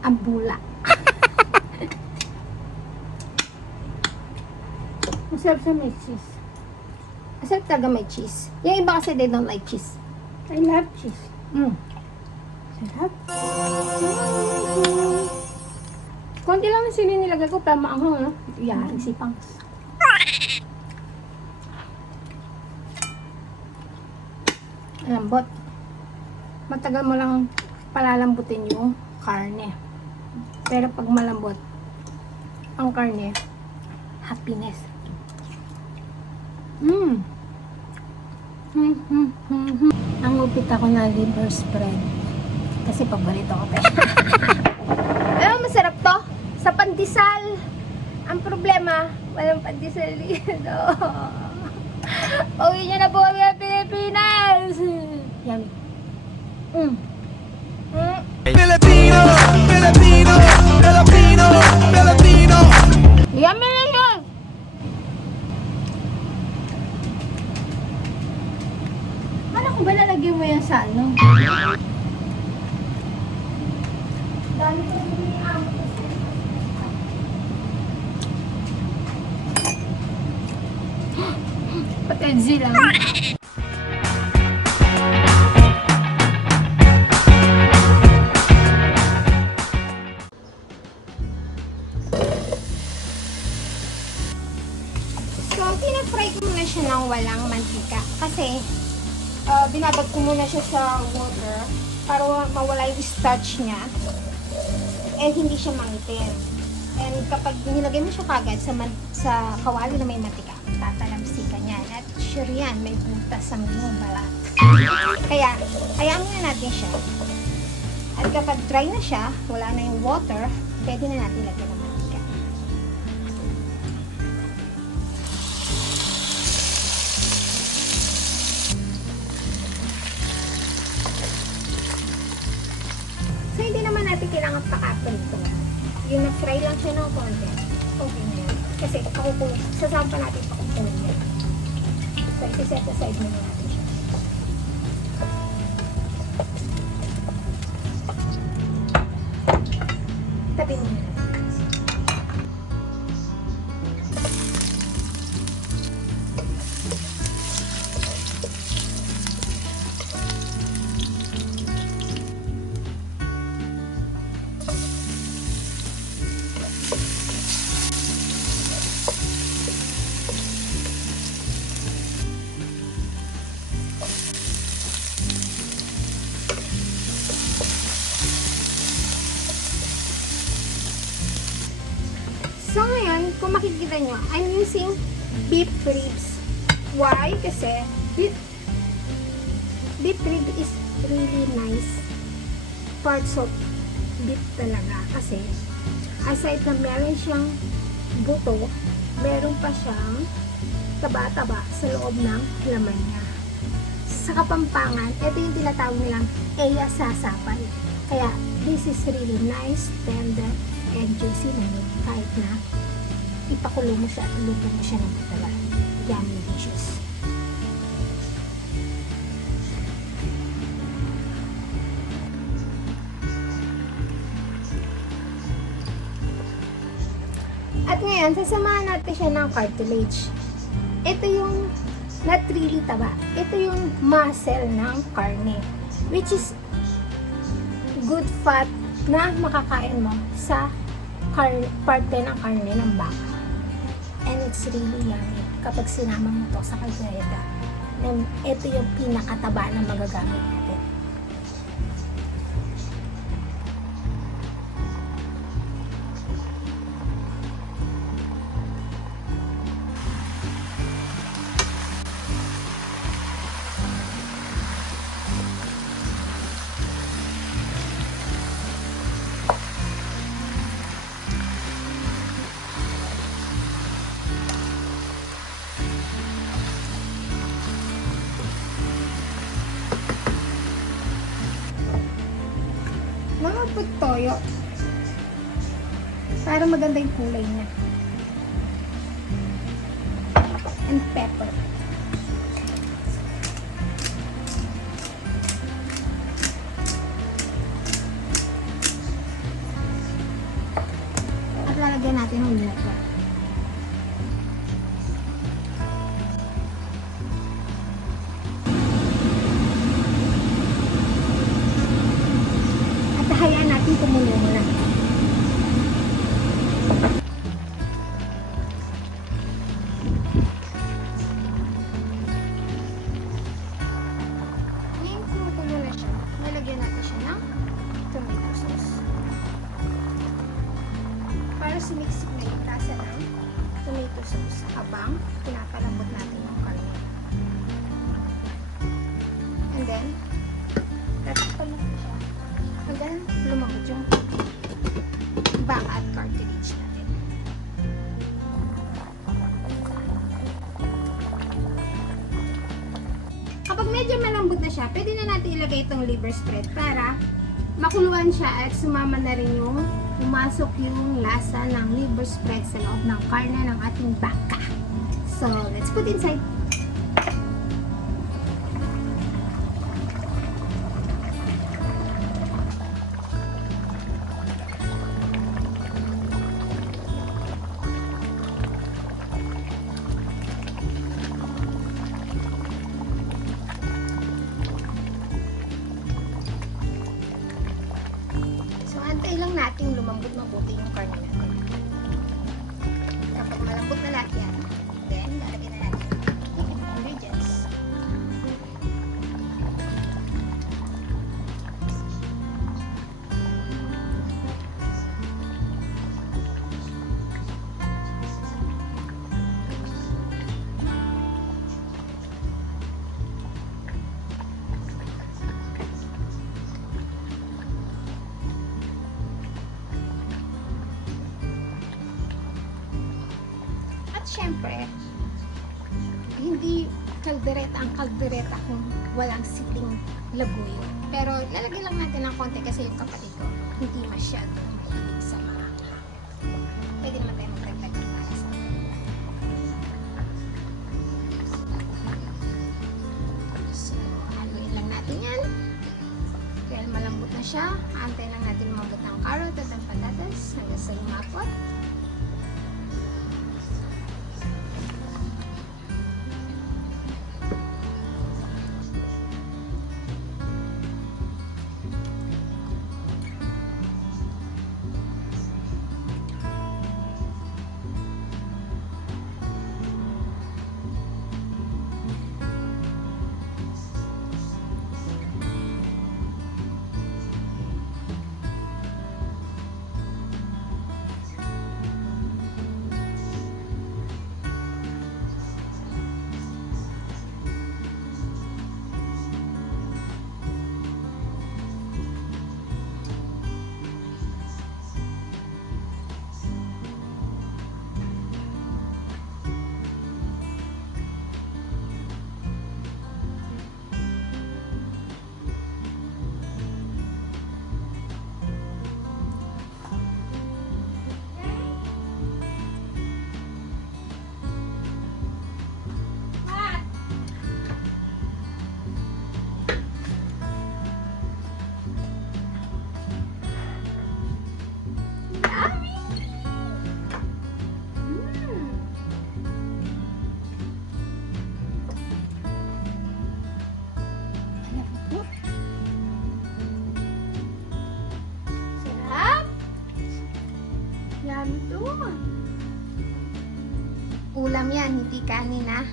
ang bula. Masarap siya may cheese. Masarap talaga may cheese. Yung iba kasi they don't like cheese. I love cheese. Sarap. Konti lang ng sili nilagay ko para maanghang, no? Yan, sipang. Lambot. Matagal mo lang palalambutin yung karne. Pero pag malambot ang karne, happiness. Nangupit ako na liver spread. Kasi paborito ko. Pero masarap to. Sa pandesal. Ang problema, walang pandesal dito. Uwi nyo na po kami ang Pilipinas. Yummy. Filipino, Filipino, Filipino, Filipino. Yummy na yun. Ano kung ba lalagyan mo yan sa ano? Dami ko siniyang. Patenzi lang. So, pinag-fry ko muna siya ng walang mantika. Kasi, binabad ko muna siya sa water para mawala yung starch niya. Eh, hindi siya mangitin. And kapag nilagay mo siya kagad sa kawali na may mantika, tatalamsikan yan. At sure yan, may butas ang iyong balat. Kaya, hayaan muna natin siya. At kapag dry na siya, wala na yung water, pwede na natin lagyan ng mantika. So, hindi naman natin kailangan pakapon ito. Yung nag-fry lang siya ng konti, okay na yan. Kasi sasama pa natin pakukunin yan. So, isi-set aside muna natin siya. Tabi muna natin. So ngayon, kung makikita nyo, I'm using beef ribs. Why? Kasi beef rib is really nice parts of beef talaga. Kasi aside na meron siyang buto, meron pa siyang taba-taba sa loob ng laman niya. Sa Kapampangan, ito yung tinatawag nilang eya sasapay. Kaya this is really nice, tender, and juicy na yun. Kahit na ipakulo mo siya at luto mo siya ng matagal. Yummy dishes. At ngayon, sasamahan natin siya ng cartilage. Ito yung not really taba. Ito yung muscle ng karne. Which is good fat na makakain mo sa parte ng karne ng baka. And it's really yummy kapag sinama mo to sa kaldereta. And ito yung pinakataba na magagamit natin. Put toyo para maganda yung kulay niya, and pepper. natin ang water. At hayaan natin kumulo muna. Ngayon kumukulo na siya, nalagyan natin siya ng tomato sauce. Para sumiksik na yung lasa ng tomato sauce habang pinapalambot natin yung karne. And then, tatakpan natin siya hanggang lumagot yung baka at cartilage natin. Kapag medyo malambot na siya, pwede na natin ilagay itong liver spread para makuluan siya at sumama na rin yung pumasok yung lasa ng liver spread sa loob ng karne ng ating baka. So, let's put inside. Antay lang natin lumambot ng konti yung karne natin. Kapag malambot na lahat yan, then lalagyan na natin yung ingredients. At syempre, hindi kaldereta ang kaldereta kung walang siling labuyo. Pero lalagyan lang natin ng konti kasi yung kapatid ko hindi masyadong mahilig sa maanghang. Pwede naman tayo magdagdag ng para sa So, haluin lang natin yan. Dahil malambot na siya, antay lang natin lumambot ng carrot at ang patatas hanggang sa lumapot. Yummy to. Ulam yan, hindi kanin ah.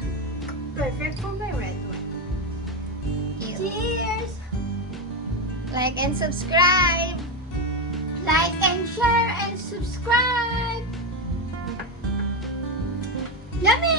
Perfect for my red one. Ew. Cheers! Like and subscribe. Like and share and subscribe. Yummy!